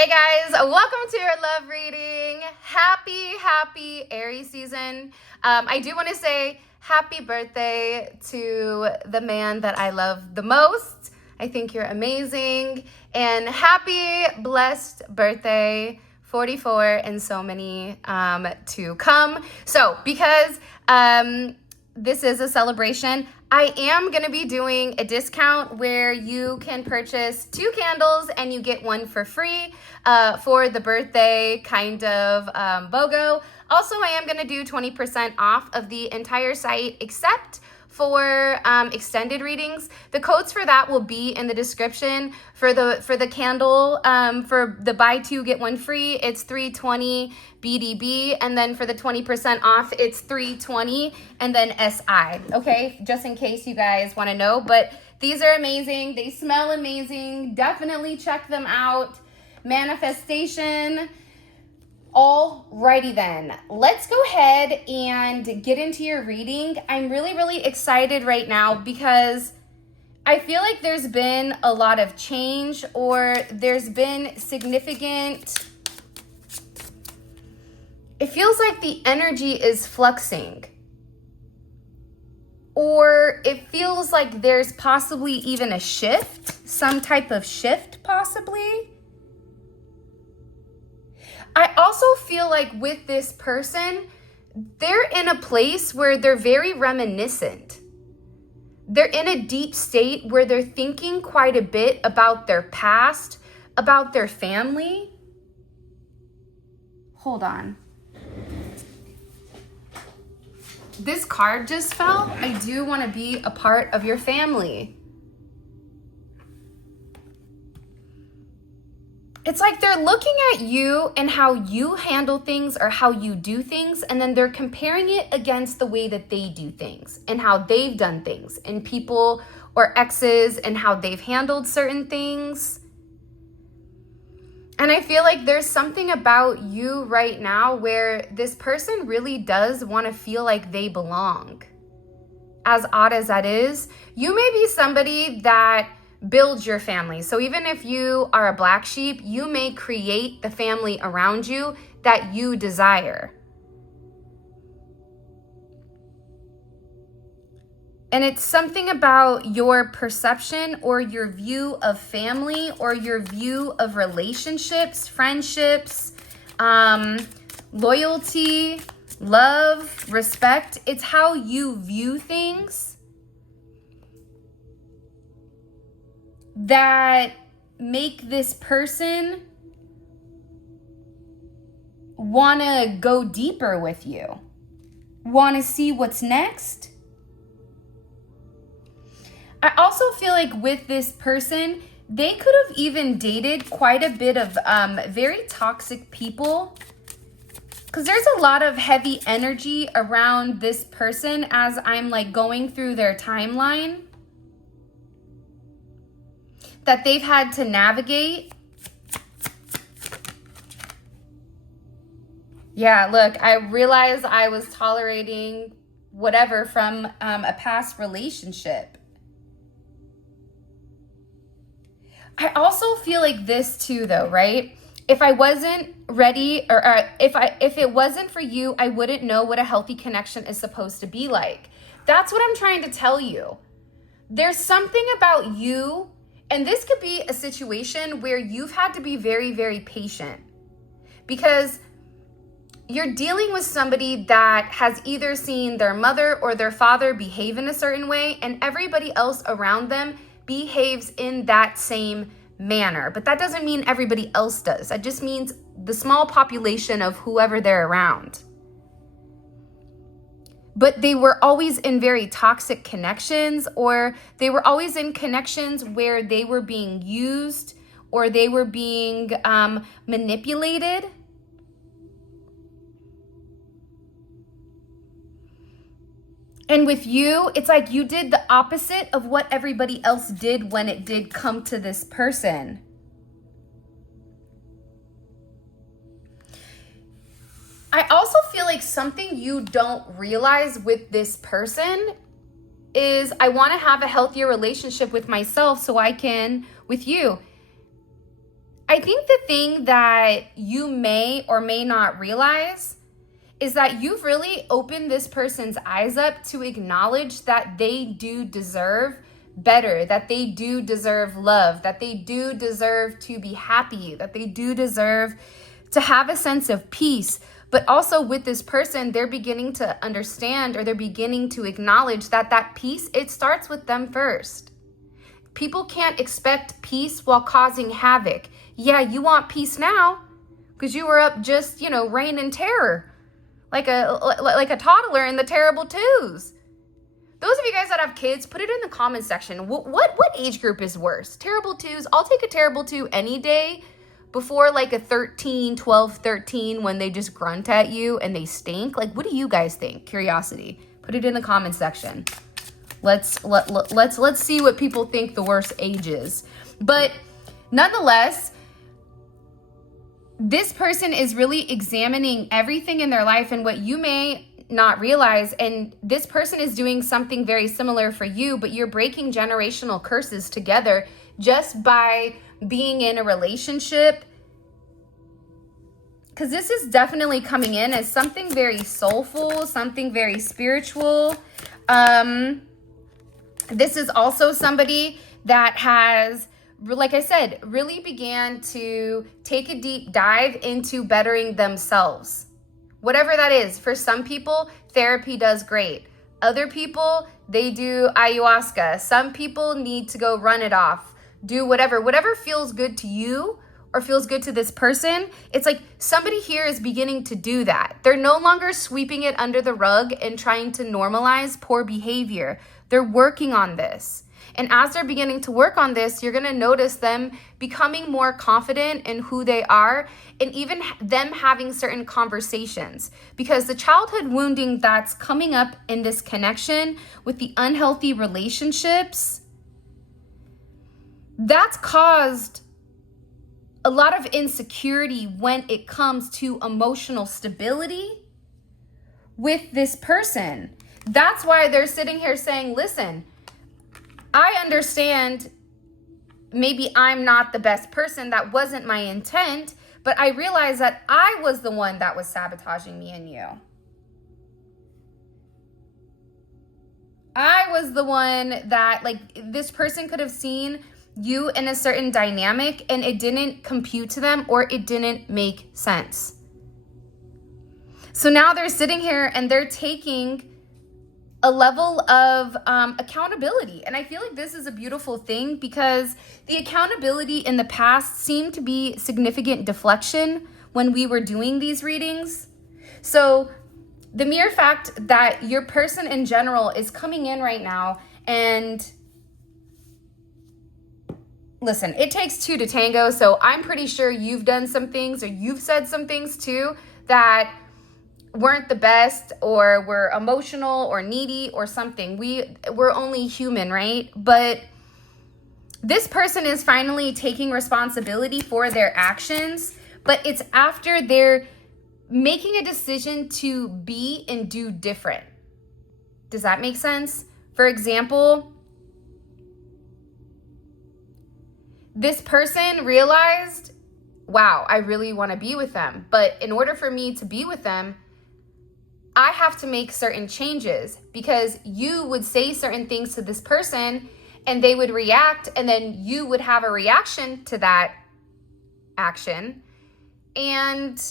Hey guys, welcome to your love reading. Happy Aries season. I do want to say happy birthday to the man that I love the most. I think you're amazing. And happy blessed birthday, 44 and so many to come. So because this is a celebration, I am going to be doing a discount where you can purchase 2 candles and you get 1 for free for the birthday kind of BOGO. Also, I am going to do 20% off of the entire site except for extended readings. The codes for that will be in the description. For the candle, for the buy 2 get 1 free, it's $320 BDB, and then for the 20% off, it's $320 and then SI. Okay, just in case you guys want to know. But these are amazing. They smell amazing. Definitely check them out. Manifestation. Alrighty then, let's go ahead and get into your reading. I'm really excited right now because I feel like there's been a lot of change, or there's been significant, it feels like the energy is fluxing, or it feels like there's possibly even a shift, some type of shift possibly. I also feel like with this person, they're in a place where they're very reminiscent. They're in a deep state where they're thinking quite a bit about their past, about their family. Hold on. This card just fell. I do want to be a part of your family. It's like they're looking at you and how you handle things or how you do things, and then they're comparing it against the way that they do things and how they've done things, and people or exes and how they've handled certain things. And I feel like there's something about you right now where this person really does want to feel like they belong. As odd as that is, you may be somebody that build your family. So even if you are a black sheep, you may create the family around you that you desire. And it's something about your perception or your view of family or your view of relationships, friendships, loyalty, love, respect. It's how you view things that make this person want to go deeper with you, want to see what's next. I also feel like with this person, they could have even dated quite a bit of very toxic people, because there's a lot of heavy energy around this person as I'm like going through their timeline that they've had to navigate. Yeah, look, I realized I was tolerating whatever from a past relationship. I also feel like this too, though, right? If I wasn't ready, or if it wasn't for you, I wouldn't know what a healthy connection is supposed to be like. That's what I'm trying to tell you. There's something about you. And this could be a situation where you've had to be very patient, because you're dealing with somebody that has either seen their mother or their father behave in a certain way, and everybody else around them behaves in that same manner. But that doesn't mean everybody else does. That just means the small population of whoever they're around. But they were always in very toxic connections, or they were always in connections where they were being used or they were being manipulated. And with you, it's like you did the opposite of what everybody else did when it did come to this person. I also feel like something you don't realize with this person is I want to have a healthier relationship with myself so I can with you. I think the thing that you may or may not realize is that you've really opened this person's eyes up to acknowledge that they do deserve better, that they do deserve love, that they do deserve to be happy, that they do deserve to have a sense of peace. But also with this person, they're beginning to understand, or they're beginning to acknowledge that that peace, it starts with them first. People can't expect peace while causing havoc. Yeah, you want peace now because you were up just, raining terror like a toddler in the terrible twos. Those of you guys that have kids, put it in the comment section. What age group is worse? Terrible twos? I'll take a terrible two any day before like a 12, 13 when they just grunt at you and they stink. Like, what do you guys think? Curiosity. Put it in the comment section. Let's see what people think the worst age is. But nonetheless, this person is really examining everything in their life, and what you may not realize, and this person is doing something very similar for you, but you're breaking generational curses together just by being in a relationship. Because this is definitely coming in as something very soulful, something very spiritual. This is also somebody that has, like I said, really began to take a deep dive into bettering themselves. Whatever that is. For some people, therapy does great. Other people, they do ayahuasca. Some people need to go run it off. Do whatever feels good to you or feels good to this person. It's like somebody here is beginning to do that. They're no longer sweeping it under the rug and trying to normalize poor behavior. They're working on this. And as they're beginning to work on this, you're going to notice them becoming more confident in who they are, and even them having certain conversations. Because the childhood wounding that's coming up in this connection with the unhealthy relationships, that's caused a lot of insecurity when it comes to emotional stability with this person. That's why they're sitting here saying, listen, I understand maybe I'm not the best person. That wasn't my intent, but I realize that I was the one that was sabotaging me and you. I was the one that, this person could have seen you in a certain dynamic and it didn't compute to them, or it didn't make sense. So now they're sitting here and they're taking a level of accountability. And I feel like this is a beautiful thing, because the accountability in the past seemed to be significant deflection when we were doing these readings. So the mere fact that your person in general is coming in right now, and listen, it takes two to tango. So I'm pretty sure you've done some things, or you've said some things too that weren't the best, or were emotional or needy or something. We're only human, right? But this person is finally taking responsibility for their actions, but it's after they're making a decision to be and do different. Does that make sense? For example, this person realized, wow, I really want to be with them. But in order for me to be with them, I have to make certain changes, because you would say certain things to this person and they would react, and then you would have a reaction to that action. And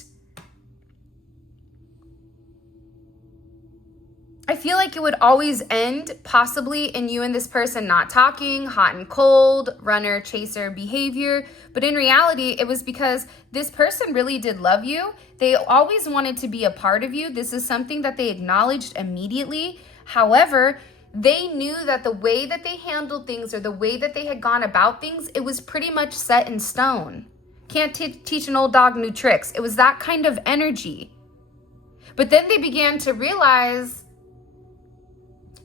I feel like it would always end possibly in you and this person not talking, hot and cold, runner, chaser behavior. But in reality, it was because this person really did love you. They always wanted to be a part of you. This is something that they acknowledged immediately. However, they knew that the way that they handled things, or the way that they had gone about things, it was pretty much set in stone. Can't teach an old dog new tricks. It was that kind of energy. But then they began to realize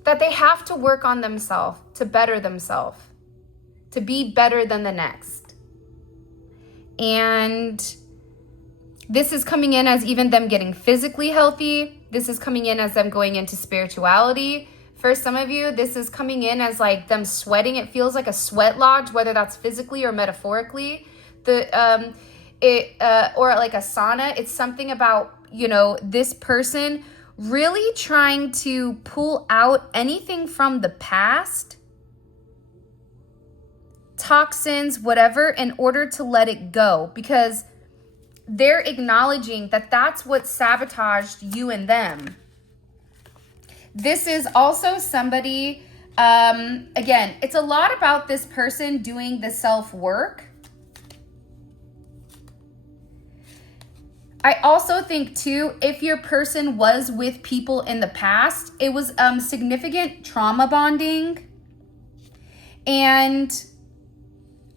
that they have to work on themselves to better themselves, to be better than the next. And this is coming in as even them getting physically healthy. This is coming in as them going into spirituality. For some of you, this is coming in as like them sweating. It feels like a sweat lodge, whether that's physically or metaphorically. Or like a sauna. It's something about, this person really trying to pull out anything from the past, toxins, whatever, in order to let it go, because they're acknowledging that that's what sabotaged you and them. This is also somebody, again, it's a lot about this person doing the self-work. I also think too, if your person was with people in the past, it was significant trauma bonding. And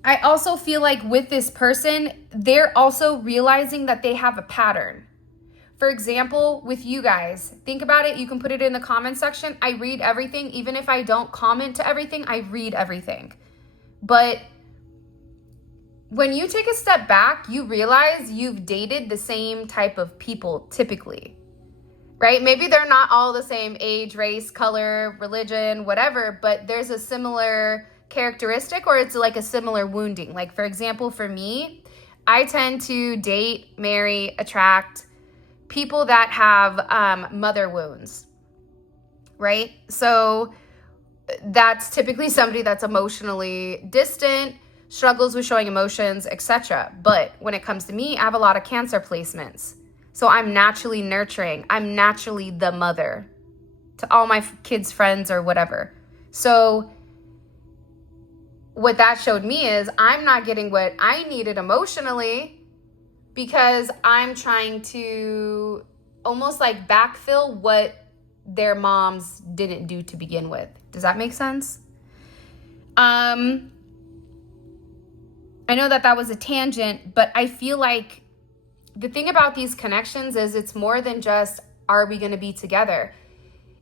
I also feel like with this person, they're also realizing that they have a pattern. For example, with you guys, think about it. You can put it in the comment section. I read everything. Even if I don't comment to everything, I read everything. But when you take a step back, you realize you've dated the same type of people typically, right? Maybe they're not all the same age, race, color, religion, whatever, but there's a similar characteristic, or it's like a similar wounding. Like, for example, for me, I tend to date, marry, attract people that have mother wounds, right? So that's typically somebody that's emotionally distant, struggles with showing emotions, etc. But when it comes to me, I have a lot of Cancer placements. So I'm naturally nurturing. I'm naturally the mother to all my kids' friends or whatever. So what that showed me is I'm not getting what I needed emotionally because I'm trying to almost like backfill what their moms didn't do to begin with. Does that make sense? I know that was a tangent, but I feel like the thing about these connections is it's more than just, are we going to be together?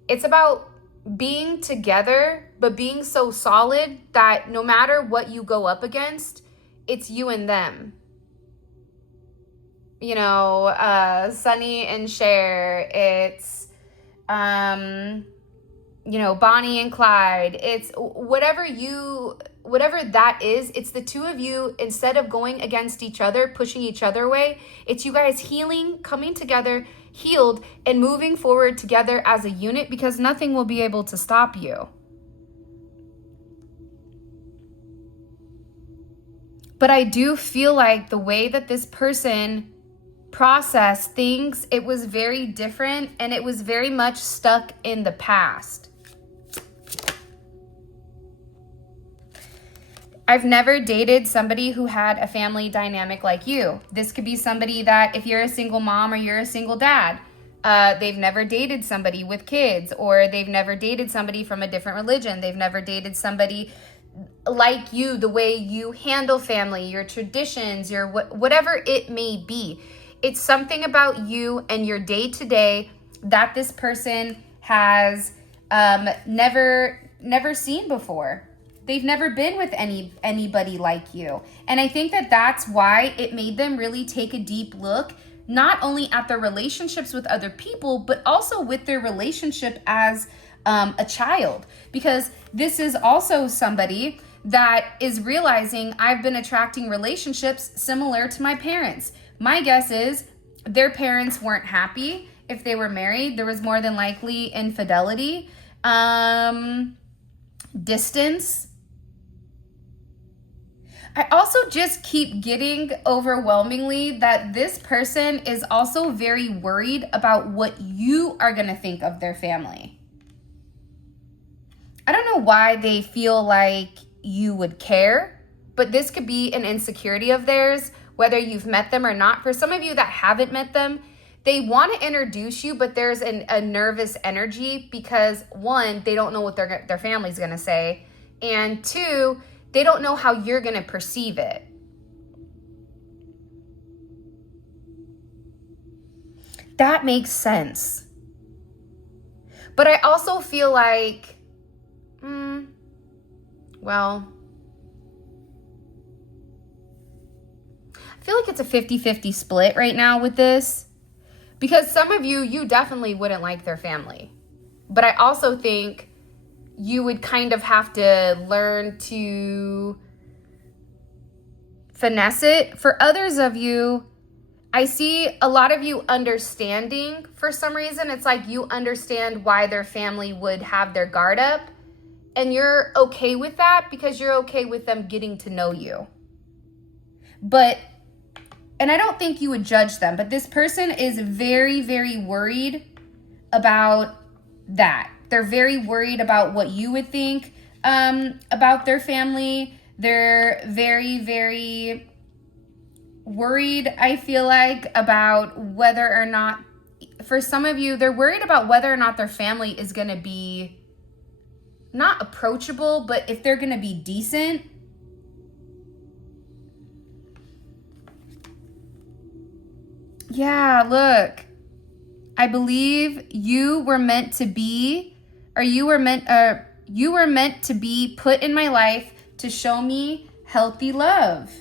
It's about being together, but being so solid that no matter what you go up against, it's you and them. Sunny and Cher, it's, Bonnie and Clyde. It's whatever that is, it's the two of you, instead of going against each other, pushing each other away, it's you guys healing, coming together, healed, and moving forward together as a unit, because nothing will be able to stop you. But I do feel like the way that this person processed things, it was very different, and it was very much stuck in the past. I've never dated somebody who had a family dynamic like you. This could be somebody that, if you're a single mom or you're a single dad, they've never dated somebody with kids, or they've never dated somebody from a different religion. They've never dated somebody like you, the way you handle family, your traditions, your whatever it may be. It's something about you and your day-to-day that this person has never seen before. They've never been with anybody like you. And I think that that's why it made them really take a deep look, not only at their relationships with other people, but also with their relationship as a child. Because this is also somebody that is realizing, I've been attracting relationships similar to my parents. My guess is their parents weren't happy. If they were married, there was more than likely infidelity, distance. I also just keep getting overwhelmingly that this person is also very worried about what you are going to think of their family. I don't know why they feel like you would care, but this could be an insecurity of theirs, whether you've met them or not. For some of you that haven't met them, they want to introduce you, but there's a nervous energy because, one, they don't know what their family's going to say, and two, they don't know how you're going to perceive it. That makes sense. But I also feel like, well, I feel like it's a 50-50 split right now with this. Because some of you definitely wouldn't like their family. But I also think you would kind of have to learn to finesse it. For others of you, I see a lot of you understanding for some reason. It's like you understand why their family would have their guard up, and you're okay with that because you're okay with them getting to know you. And I don't think you would judge them, but this person is very, very worried about that. They're very worried about what you would think about their family. They're very, very worried, I feel like, about whether or not, for some of you, they're worried about whether or not their family is going to be not approachable, but if they're going to be decent. Yeah, look, I believe you were meant to be, or you were meant to be put in my life to show me healthy love.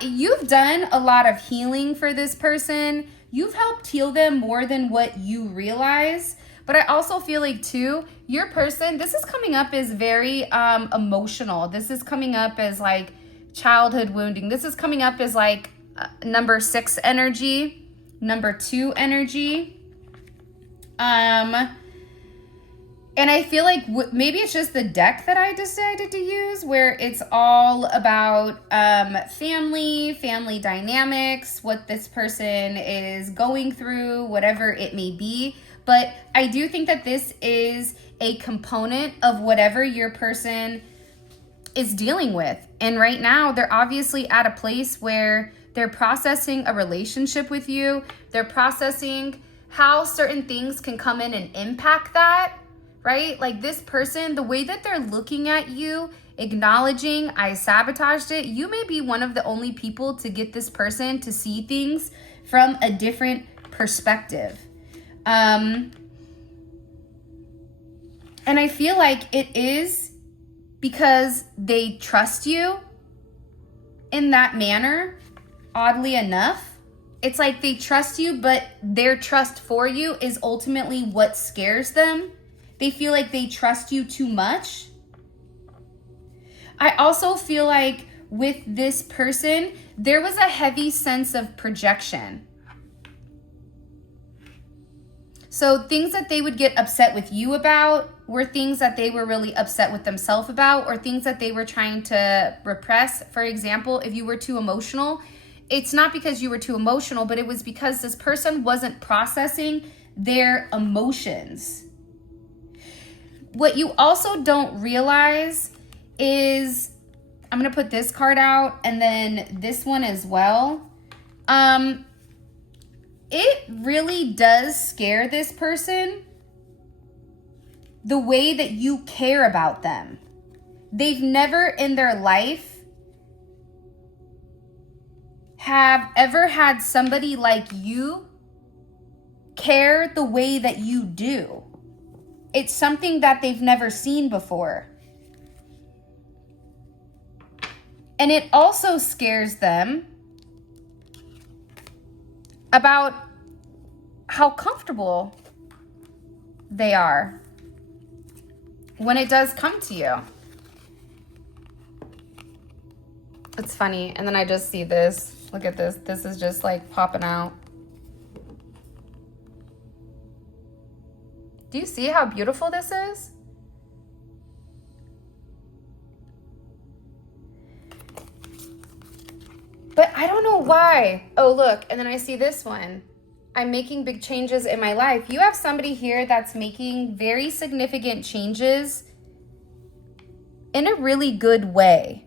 You've done a lot of healing for this person. You've helped heal them more than what you realize. But I also feel like too, your person, this is coming up as very emotional. This is coming up as like childhood wounding. This is coming up as like number 6 energy, number 2 energy. And I feel like maybe it's just the deck that I decided to use, where it's all about family dynamics, what this person is going through, whatever it may be. But I do think that this is a component of whatever your person is dealing with. And right now, they're obviously at a place where they're processing a relationship with you. They're processing how certain things can come in and impact that. Right? Like this person, the way that they're looking at you, acknowledging I sabotaged it, you may be one of the only people to get this person to see things from a different perspective. And I feel like it is because they trust you in that manner, oddly enough. It's like they trust you, but their trust for you is ultimately what scares them. They feel like they trust you too much. I also feel like with this person, there was a heavy sense of projection. So things that they would get upset with you about were things that they were really upset with themselves about, or things that they were trying to repress. For example, if you were too emotional, it's not because you were too emotional, but it was because this person wasn't processing their emotions. What you also don't realize is, I'm going to put this card out and then this one as well. It really does scare this person the way that you care about them. They've never in their life have ever had somebody like you care the way that you do. It's something that they've never seen before. And it also scares them about how comfortable they are when it does come to you. It's funny. And then I just see this. Look at this. This is just like popping out. Do you see how beautiful this is? But I don't know why. Oh, look. And then I see this one. I'm making big changes in my life. You have somebody here that's making very significant changes in a really good way.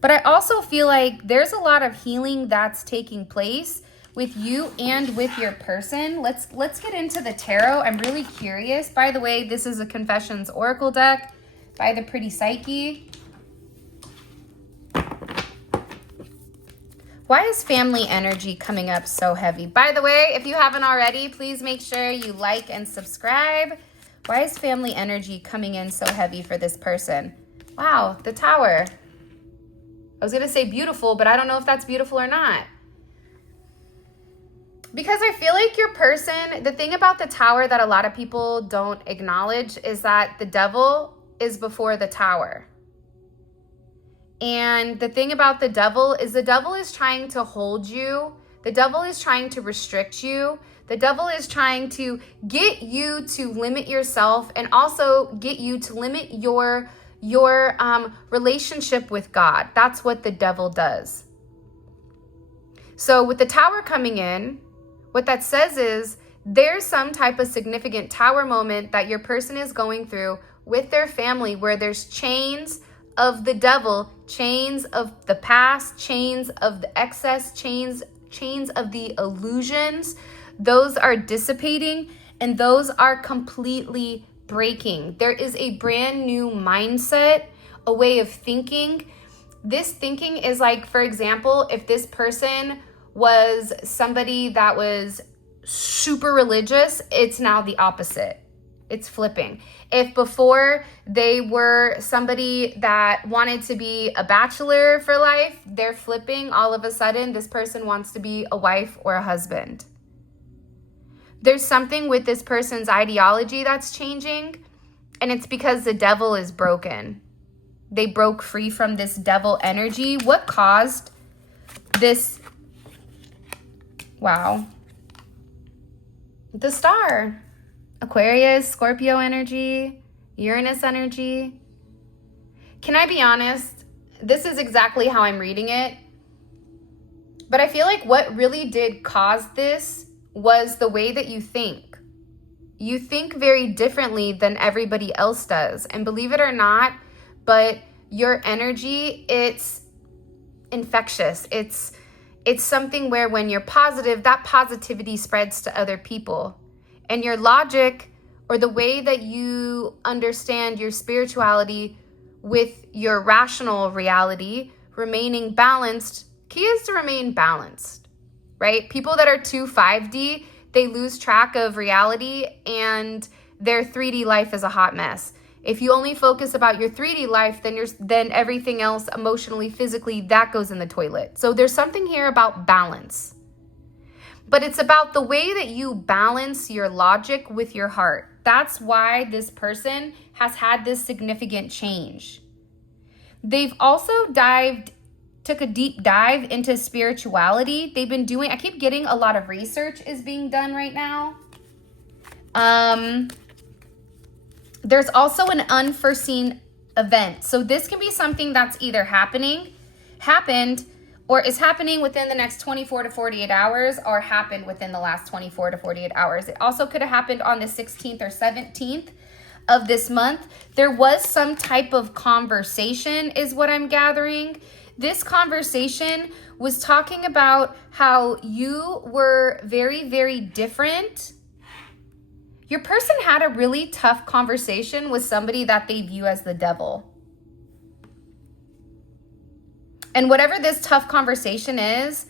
But I also feel like there's a lot of healing that's taking place with you and with your person. Let's get into the tarot. I'm really curious. By the way, this is a Confessions Oracle deck by the Pretty Psyche. Why is family energy coming up so heavy? By the way, if you haven't already, please make sure you like and subscribe. Why is family energy coming in so heavy for this person? Wow, the Tower. I was going to say beautiful, but I don't know if that's beautiful or not. Because I feel like your person, the thing about the Tower that a lot of people don't acknowledge is that the devil is before the Tower. And the thing about the devil is trying to hold you. The devil is trying to restrict you. The devil is trying to get you to limit yourself and also get you to limit your relationship with God. That's what the devil does. So with the Tower coming in, what that says is there's some type of significant Tower moment that your person is going through with their family where there's chains of the devil, chains of the past, chains of the excess, chains of the illusions. Those are dissipating and those are completely breaking. There is a brand new mindset, a way of thinking. This thinking is like, for example, if this person was somebody that was super religious, it's now the opposite. It's flipping. If before they were somebody that wanted to be a bachelor for life, they're flipping. All of a sudden, this person wants to be a wife or a husband. There's something with this person's ideology that's changing, and it's because the devil is broken. They broke free from this devil energy. What caused this? Wow. The star. Aquarius, Scorpio energy, Uranus energy. Can I be honest? This is exactly how I'm reading it. But I feel like what really did cause this was the way that you think. You think very differently than everybody else does. And believe it or not, but your energy, it's infectious. It's something where when you're positive, that positivity spreads to other people. And your logic, or the way that you understand your spirituality with your rational reality remaining balanced, key is to remain balanced, right? People that are too 5D, they lose track of reality and their 3D life is a hot mess. If you only focus about your 3D life, then everything else emotionally, physically, that goes in the toilet. So there's something here about balance. But it's about the way that you balance your logic with your heart. That's why this person has had this significant change. They've also took a deep dive into spirituality. They've been doing, I keep getting a lot of research is being done right now. There's also an unforeseen event. So this can be something that's either happened, or is happening within the next 24 to 48 hours, or happened within the last 24 to 48 hours. It also could have happened on the 16th or 17th of this month. There was some type of conversation, is what I'm gathering. This conversation was talking about how you were very, very different. Your person had a really tough conversation with somebody that they view as the devil. And whatever this tough conversation is,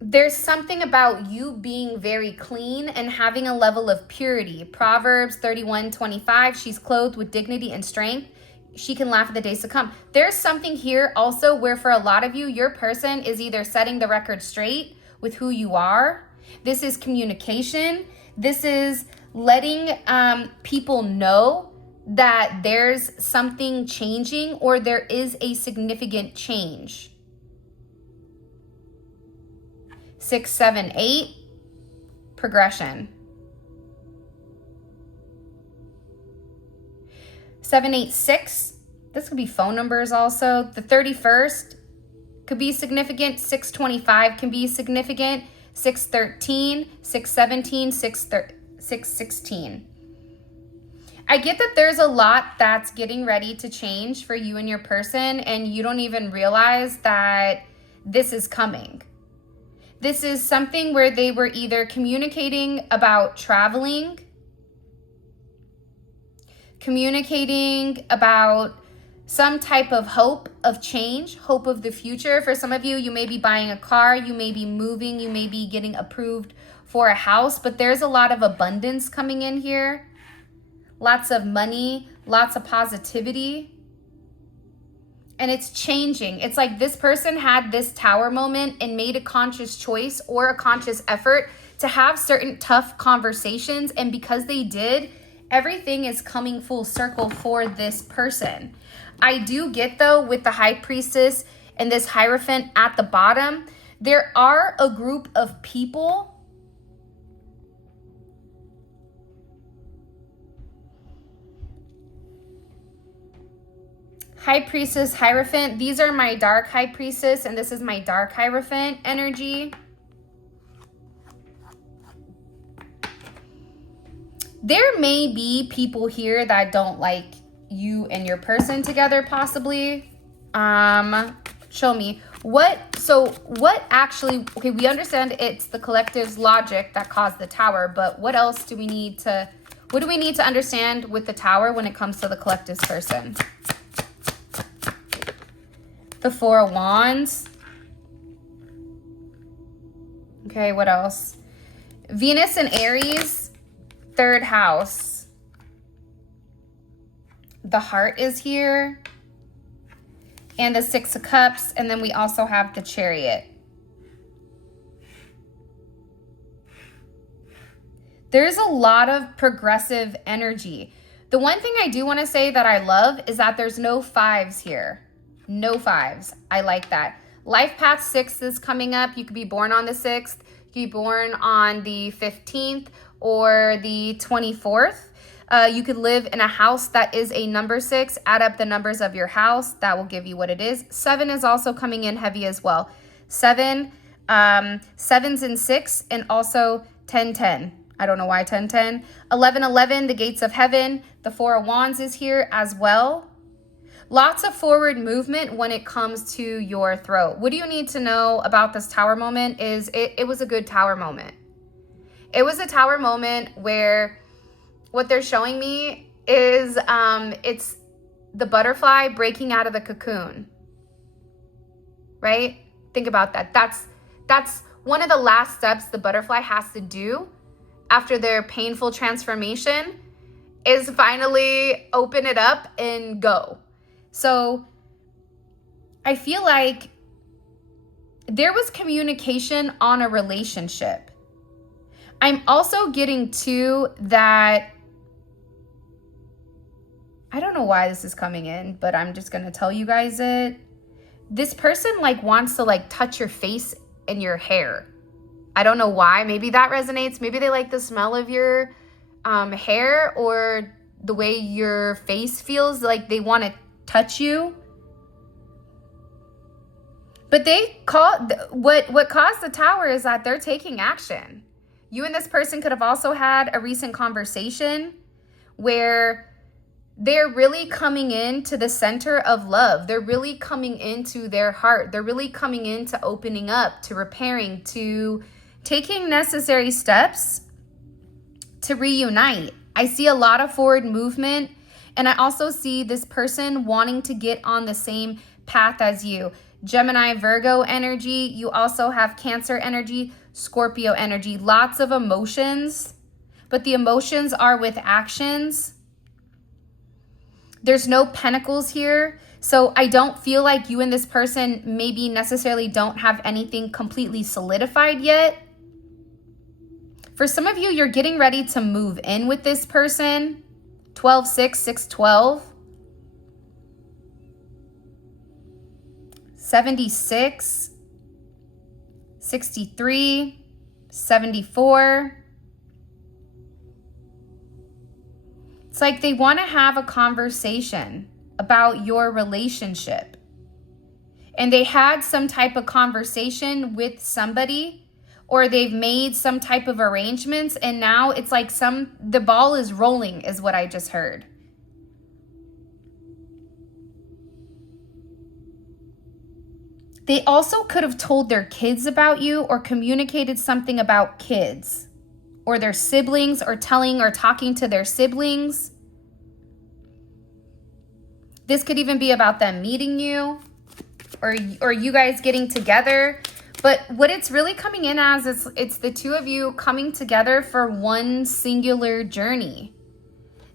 there's something about you being very clean and having a level of purity. Proverbs 31:25, she's clothed with dignity and strength. She can laugh at the days to come. There's something here also where for a lot of you, your person is either setting the record straight with who you are. This is communication. This is letting people know that there's something changing or there is a significant change. 6, 7, 8, progression. 7, 8, 6, this could be phone numbers also. The 31st could be significant. 625 can be significant. 613, 617, 616. I get that there's a lot that's getting ready to change for you and your person, and you don't even realize that this is coming. This is something where they were either communicating about traveling, communicating about some type of hope of change, hope of the future. For some of you, you may be buying a car, you may be moving, you may be getting approved for a house, but there's a lot of abundance coming in here. Lots of money, lots of positivity. And it's changing. It's like this person had this tower moment and made a conscious choice or a conscious effort to have certain tough conversations. And because they did, everything is coming full circle for this person. I do get, though, with the High Priestess and this Hierophant at the bottom, there are a group of people High Priestess, Hierophant. These are my dark High Priestess, and this is my dark Hierophant energy. There may be people here that don't like you and your person together, possibly. Show me. What actually, okay, we understand it's the collective's logic that caused the Tower, but what else do we need to, what do we need to understand with the Tower when it comes to the collective's person? The Four of Wands. Okay, what else? Venus and Aries, third house. The Heart is here. And the Six of Cups. And then we also have the Chariot. There's a lot of progressive energy. The one thing I do want to say that I love is that there's no fives here. No fives. I like that. Life Path 6 is coming up. You could be born on the 6th. You could be born on the 15th or the 24th. You could live in a house that is a number 6. Add up the numbers of your house. That will give you what it is. 7 is also coming in heavy as well. 7, 7's in 6, and also 10-10. I don't know why 10-10. 11-11, the gates of heaven. The Four of Wands is here as well. Lots of forward movement when it comes to your throat. What do you need to know about this Tower moment is it was a good Tower moment. It was a Tower moment where what they're showing me is it's the butterfly breaking out of the cocoon, right? Think about that. That's one of the last steps the butterfly has to do after their painful transformation is finally open it up and go. So I feel like there was communication on a relationship. I'm also getting to that, I don't know why this is coming in, but I'm just going to tell you guys it. This person like wants to like touch your face and your hair. I don't know why. Maybe that resonates. Maybe they like the smell of your hair or the way your face feels, like they want to touch you. But they call what caused the Tower is that they're taking action. You and this person could have also had a recent conversation where they're really coming into the center of love. They're really coming into their heart. They're really coming into opening up, to repairing, to taking necessary steps to reunite. I see a lot of forward movement. And I also see this person wanting to get on the same path as you. Gemini, Virgo energy. You also have Cancer energy, Scorpio energy. Lots of emotions, but the emotions are with actions. There's no pentacles here. So I don't feel like you and this person maybe necessarily don't have anything completely solidified yet. For some of you, you're getting ready to move in with this person. 12-6, 6-12, 76, 63, 74. It's like they want to have a conversation about your relationship. And they had some type of conversation with somebody, or they've made some type of arrangements, and now it's like the ball is rolling is what I just heard. They also could have told their kids about you or communicated something about kids or their siblings, or telling or talking to their siblings. This could even be about them meeting you or you guys getting together. But what it's really coming in as is it's the two of you coming together for one singular journey.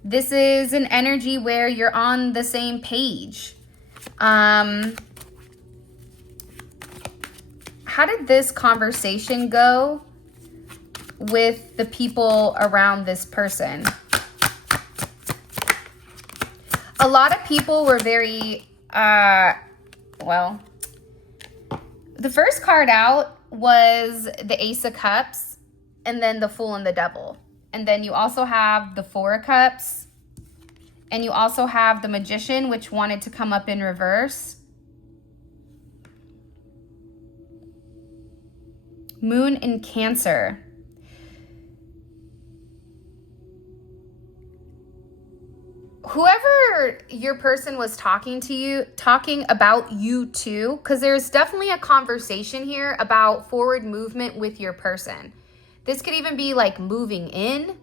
This is an energy where you're on the same page. How did this conversation go with the people around this person? A lot of people were very, well, the first card out was the Ace of Cups, and then the Fool and the Devil. And then you also have the Four of Cups, and you also have the Magician, which wanted to come up in reverse. Moon in Cancer. Whoever your person was talking about you to, because there's definitely a conversation here about forward movement with your person. This could even be like moving in.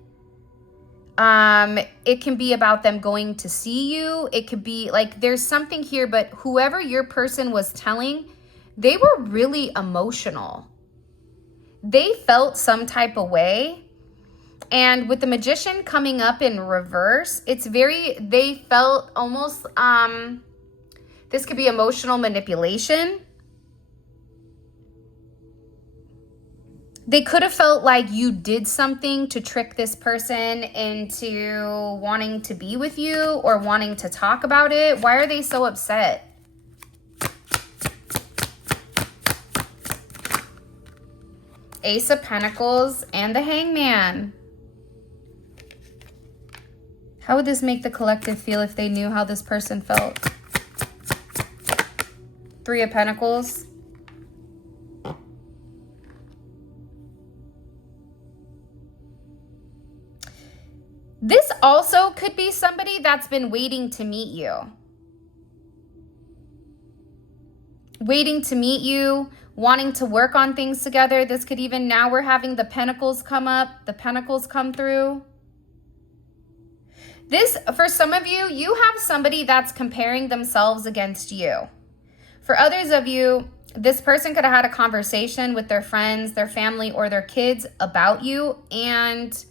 It can be about them going to see you. It could be like there's something here, but whoever your person was telling, they were really emotional. They felt some type of way. And with the Magician coming up in reverse, they felt almost, this could be emotional manipulation. They could have felt like you did something to trick this person into wanting to be with you or wanting to talk about it. Why are they so upset? Ace of Pentacles and the Hangman. How would this make the collective feel if they knew how this person felt? Three of Pentacles. This also could be somebody that's been waiting to meet you. Waiting to meet you, wanting to work on things together. This could even, now we're having the Pentacles come up, the Pentacles come through. This, for some of you, you have somebody that's comparing themselves against you. For others of you, this person could have had a conversation with their friends, their family, or their kids about you, and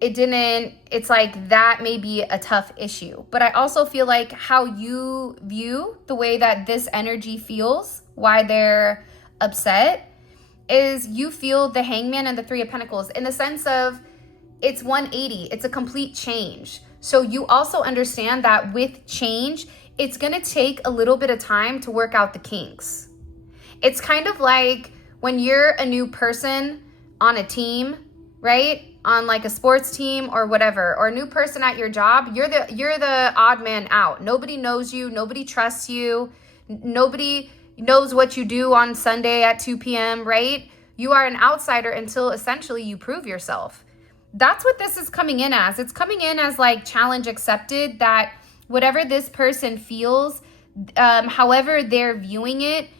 it's like that may be a tough issue. But I also feel like how you view the way that this energy feels, why they're upset, is you feel the Hangman and the Three of Pentacles in the sense of it's 180. It's a complete change. So you also understand that with change, it's going to take a little bit of time to work out the kinks. It's kind of like when you're a new person on a team, right? On like a sports team or whatever, or a new person at your job, you're the odd man out. Nobody knows you. Nobody trusts you. Nobody knows what you do on Sunday at 2 p.m., right? You are an outsider until essentially you prove yourself. That's what this is coming in as. It's coming in as like challenge accepted, that whatever this person feels, however they're viewing it,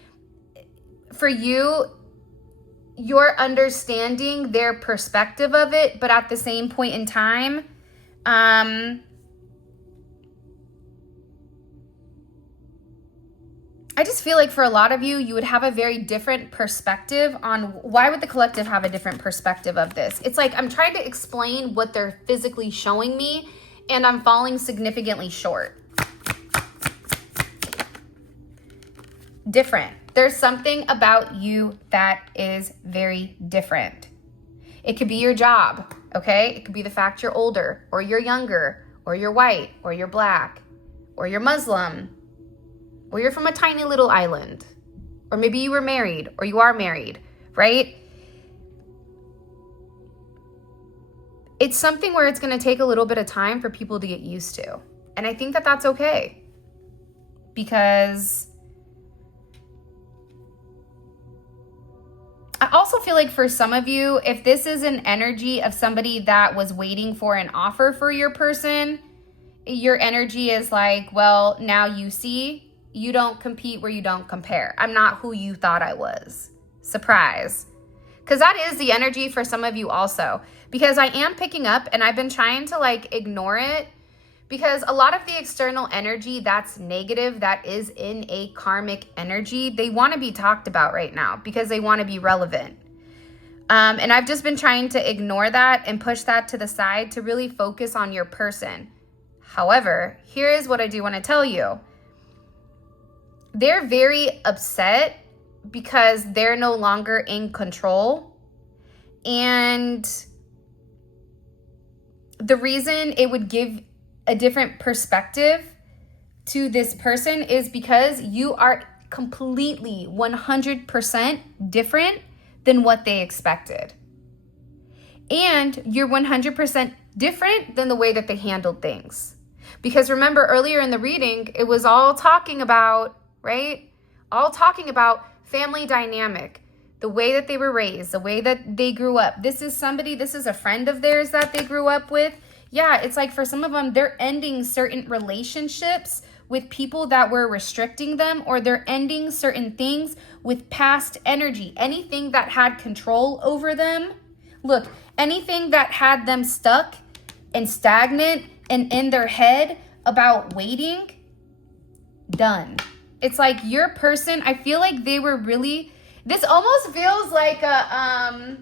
for you, you're understanding their perspective of it, but at the same point in time, I just feel like for a lot of you, you would have a very different perspective on why would the collective have a different perspective of this? It's like I'm trying to explain what they're physically showing me, and I'm falling significantly short. Different. There's something about you that is very different. It could be your job, okay? It could be the fact you're older, or you're younger, or you're white, or you're black, or you're Muslim, or you're from a tiny little island, or maybe you were married, or you are married, right? It's something where it's going to take a little bit of time for people to get used to. And I think that that's okay, because I also feel like for some of you, if this is an energy of somebody that was waiting for an offer for your person, your energy is like, well, now you see, you don't compete where you don't compare. I'm not who you thought I was. Surprise. Because that is the energy for some of you also. Because I am picking up, and I've been trying to like ignore it, because a lot of the external energy that's negative, that is in a karmic energy, they want to be talked about right now because they want to be relevant. And I've just been trying to ignore that and push that to the side to really focus on your person. However, here is what I do want to tell you. They're very upset because they're no longer in control. And the reason it would give a different perspective to this person is because you are completely 100% different than what they expected. And you're 100% different than the way that they handled things. Because remember earlier in the reading, it was all talking about, right? All talking about family dynamic, the way that they were raised, the way that they grew up. This is a friend of theirs that they grew up with. Yeah, it's like for some of them, they're ending certain relationships with people that were restricting them, or they're ending certain things with past energy. Anything that had control over them. Look, anything that had them stuck and stagnant and in their head about waiting, done. It's like your person, I feel like they were really, this almost feels like a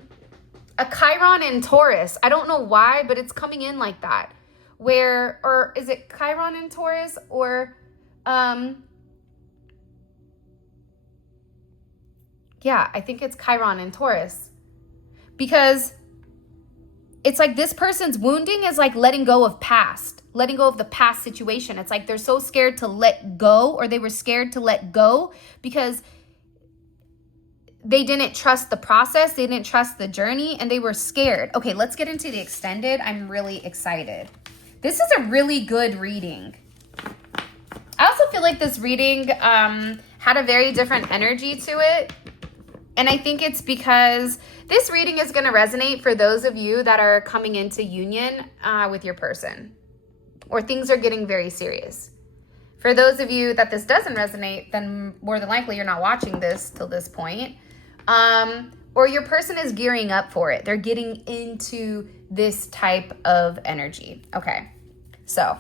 Chiron in Taurus. I don't know why, but it's coming in like that. Where, or is it Chiron in Taurus, or yeah, I think it's Chiron in Taurus. Because it's like this person's wounding is like letting go of the past situation. It's like they're so scared to let go, or they were scared to let go because they didn't trust the process, they didn't trust the journey, and they were scared. Okay, let's get into the extended. I'm really excited. This is a really good reading. I also feel like this reading had a very different energy to it. And I think it's because this reading is going to resonate for those of you that are coming into union with your person, or things are getting very serious. For those of you that this doesn't resonate, then more than likely you're not watching this till this point. Or your person is gearing up for it. They're getting into this type of energy. Okay, so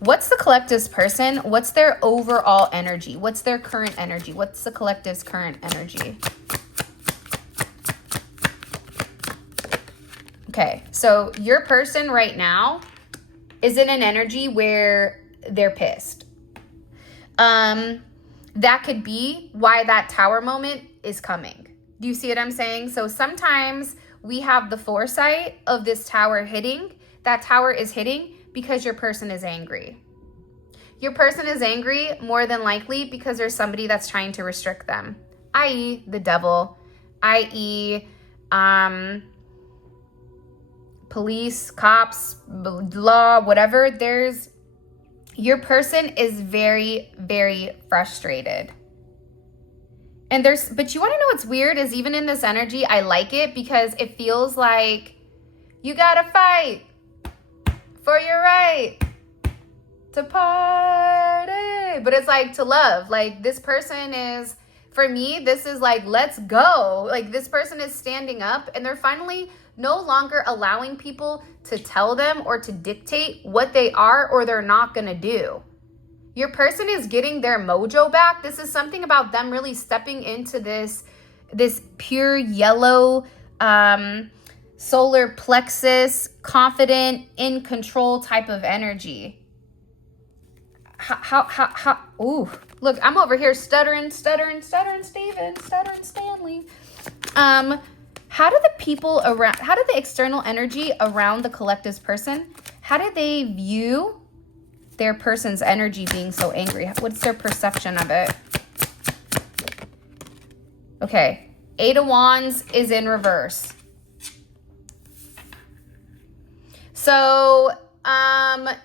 what's the collective's person? What's their overall energy? What's their current energy? What's the collective's current energy? Okay, so your person right now is in an energy where they're pissed. That could be why that tower moment is coming. Do you see what I'm saying? So sometimes we have the foresight of this tower hitting. That tower is hitting because your person is angry. Your person is angry more than likely because there's somebody that's trying to restrict them, i.e. the devil, i.e. police, cops, law, whatever. Your person is very, very frustrated. But you want to know what's weird is even in this energy, I like it because it feels like you gotta fight for your right to party. But it's like to love. Like this person is, for me, this is like, let's go. Like this person is standing up and they're finally no longer allowing people to tell them or to dictate what they are or they're not gonna do. Your person is getting their mojo back. This is something about them really stepping into this pure yellow, solar plexus, confident, in control type of energy. Ooh, look, I'm over here stuttering Steven, stuttering Stanley. How do the external energy around the collective's person, how do they view their person's energy being so angry? What's their perception of it? Okay, Eight of Wands is in reverse. So, not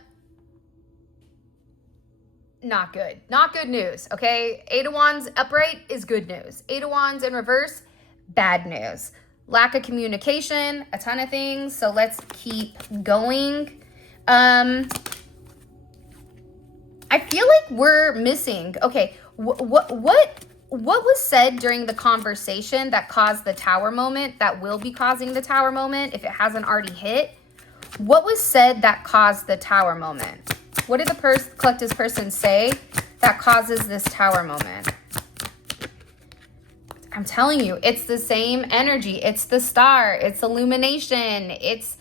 good. Not good news, okay? Eight of Wands upright is good news. Eight of Wands in reverse, bad news. Lack of communication, a ton of things. So let's keep going. I feel like we're missing. Okay, what was said during the conversation that caused the tower moment, that will be causing the tower moment if it hasn't already hit? What was said that caused the tower moment? What did the collective's person say that causes this tower moment? I'm telling you, it's the same energy. It's the star. It's illumination. It's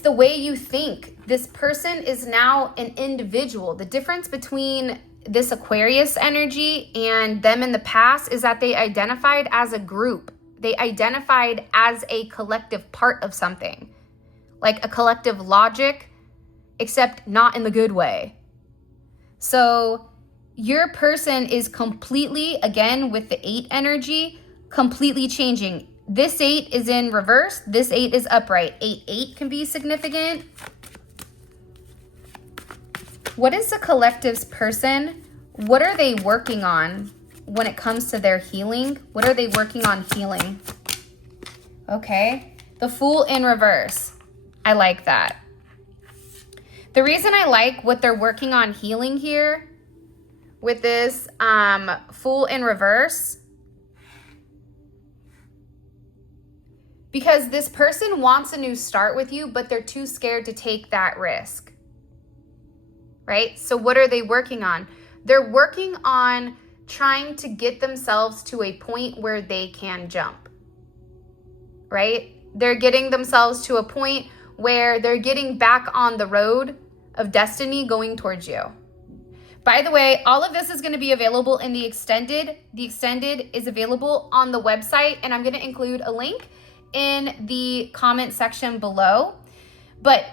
the way you think. This person is now an individual. The difference between this Aquarius energy and them in the past is that they identified as a group. They identified as a collective part of something. like a collective logic, except not in the good way. So your person is completely, again, with the 8 energy, completely changing. This 8 is in reverse. This 8 is upright. 8 can be significant. What is the collective's person? What are they working on when it comes to their healing? What are they working on healing? Okay. The Fool in reverse. I like that. The reason I like what they're working on healing here with this Fool in reverse, because this person wants a new start with you, but they're too scared to take that risk, right? So what are they working on? They're working on trying to get themselves to a point where they can jump, right? They're getting themselves to a point where they're getting back on the road of destiny going towards you. By the way, all of this is going to be available in the extended. The extended is available on the website, and I'm going to include a link in the comment section below. But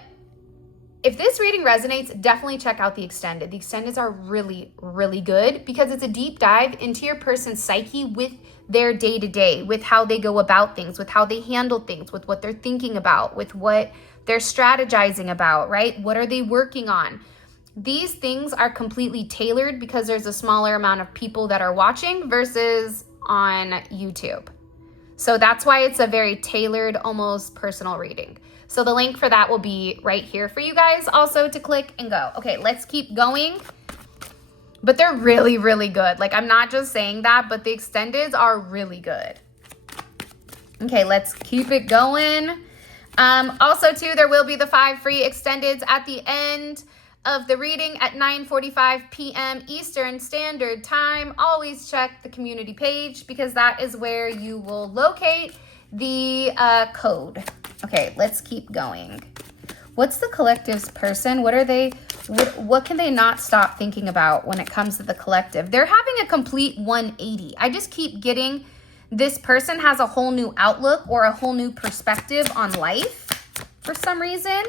if this reading resonates, definitely check out the extended. The extendeds are really, really good because it's a deep dive into your person's psyche with their day-to-day, with how they go about things, with how they handle things, with what they're thinking about, with what they're strategizing about, right? What are they working on? These things are completely tailored because there's a smaller amount of people that are watching versus on YouTube. So that's why it's a very tailored, almost personal reading. So the link for that will be right here for you guys also to click and go. Okay, let's keep going. But they're really, really good. Like, I'm not just saying that, but the extendeds are really good. Okay, let's keep it going. Also, too, there will be the 5 free extendeds at the end of the reading at 9:45 p.m. Eastern Standard Time. Always check the community page because that is where you will locate the code. Okay, let's keep going. What's the collective's person? What can they not stop thinking about when it comes to the collective? They're having a complete 180. I just keep getting this person has a whole new outlook or a whole new perspective on life for some reason.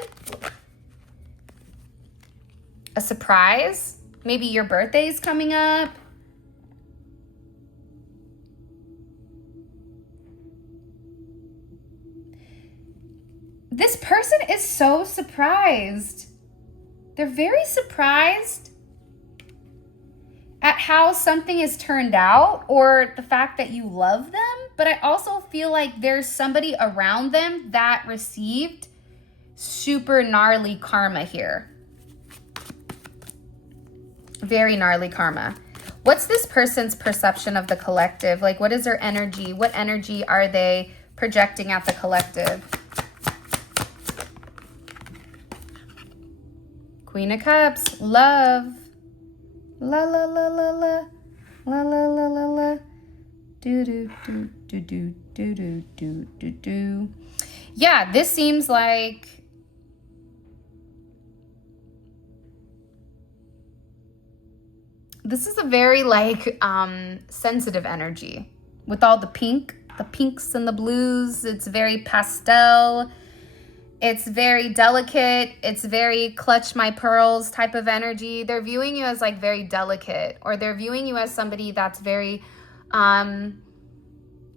A surprise. Maybe your birthday is coming up. This person is so surprised. They're very surprised at how something has turned out or the fact that you love them. But I also feel like there's somebody around them that received super gnarly karma here. Very gnarly karma. What's this person's perception of the collective? Like, what is their energy? What energy are they projecting at the collective? Queen of Cups, love. La la la la la. La la la la la. Do do do do do do do do do do. Yeah, this seems like this is a very sensitive energy with all the pinks and the blues. It's very pastel. It's very delicate. It's very clutch my pearls type of energy. They're viewing you as like very delicate, or they're viewing you as somebody that's very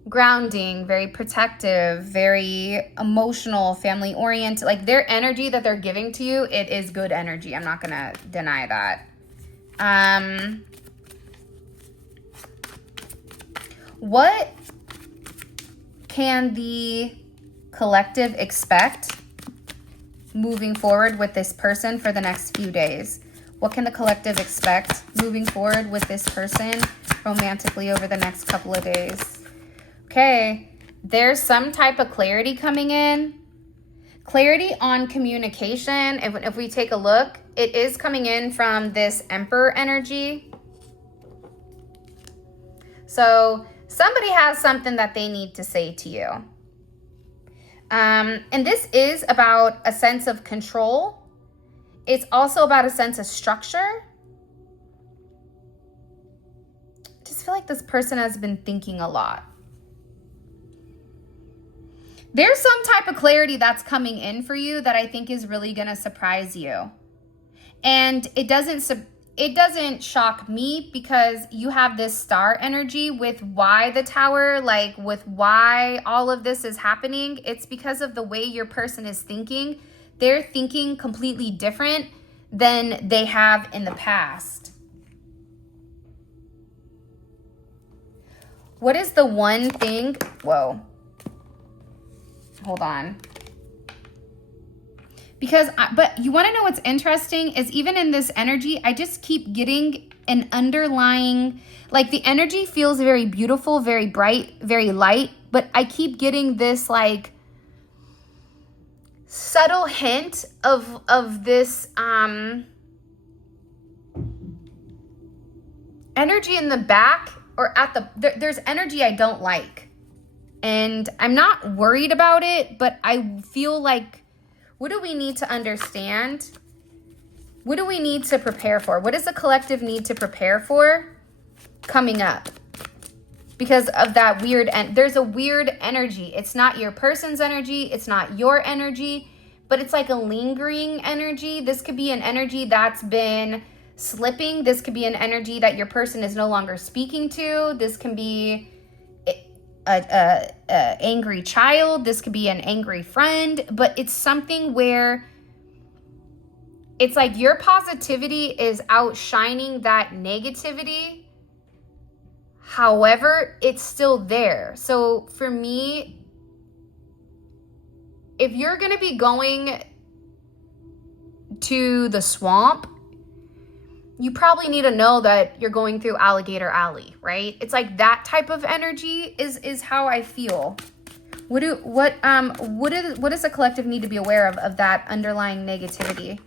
grounding, very protective, very emotional, family oriented. Like their energy that they're giving to you, it is good energy. I'm not gonna deny that. What can the collective expect moving forward with this person for the next few days? What can the collective expect moving forward with this person romantically over the next couple of days? Okay, there's some type of clarity coming in. Clarity on communication. If we take a look, it is coming in from this Emperor energy. So somebody has something that they need to say to you. And this is about a sense of control. It's also about a sense of structure. I just feel like this person has been thinking a lot. There's some type of clarity that's coming in for you that I think is really going to surprise you. And it doesn't shock me because you have this star energy with why the Tower, like with why all of this is happening. It's because of the way your person is thinking. They're thinking completely different than they have in the past. What is the one thing? Whoa. Hold on. But you want to know what's interesting is even in this energy, I just keep getting an underlying, like the energy feels very beautiful, very bright, very light, but I keep getting this like subtle hint of this energy in the back or there's energy I don't like. And I'm not worried about it, but I feel like, what do we need to understand? What do we need to prepare for? What does the collective need to prepare for coming up? Because of that weird, there's a weird energy. It's not your person's energy. It's not your energy, but it's like a lingering energy. This could be an energy that's been slipping. This could be an energy that your person is no longer speaking to. This can be a angry child. This could be an angry friend, but it's something where it's like your positivity is outshining that negativity. However, it's still there. So for me, if you're going to be going to the swamp, you probably need to know that you're going through Alligator Alley, right? It's like that type of energy is how I feel. What does the collective need to be aware of that underlying negativity?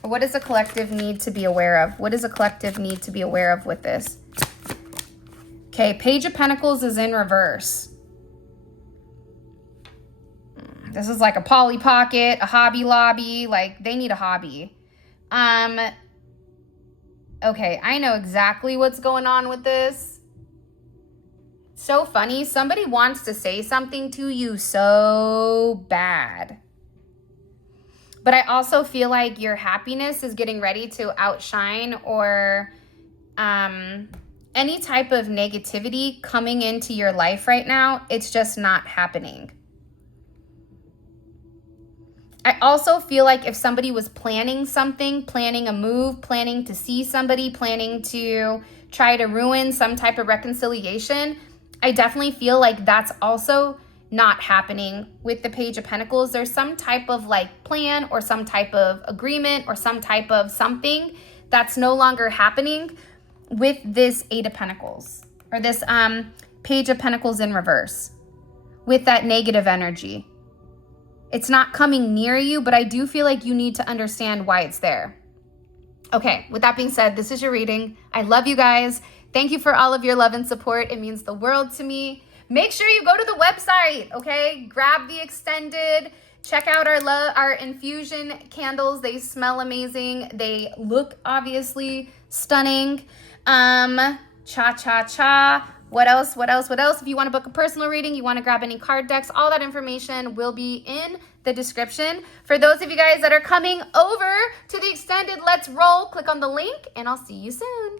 What does the collective need to be aware of? What does the collective need to be aware of with this? Okay, Page of Pentacles is in reverse. This is like a Polly Pocket, a Hobby Lobby. Like, they need a hobby. Okay, I know exactly what's going on with this. So funny. Somebody wants to say something to you so bad. But I also feel like your happiness is getting ready to outshine or any type of negativity coming into your life right now. It's just not happening. I also feel like if somebody was planning something, planning a move, planning to see somebody, planning to try to ruin some type of reconciliation, I definitely feel like that's also not happening with the Page of Pentacles. There's some type of like plan or some type of agreement or some type of something that's no longer happening with this Eight of Pentacles or this Page of Pentacles in reverse with that negative energy. It's not coming near you, but I do feel like you need to understand why it's there. Okay, with that being said, this is your reading. I love you guys. Thank you for all of your love and support. It means the world to me. Make sure you go to the website, okay? Grab the extended. Check out our infusion candles. They smell amazing. They look obviously stunning. Cha-cha-cha. What else? If you want to book a personal reading, you want to grab any card decks, all that information will be in the description. For those of you guys that are coming over to the extended Let's Roll, click on the link and I'll see you soon.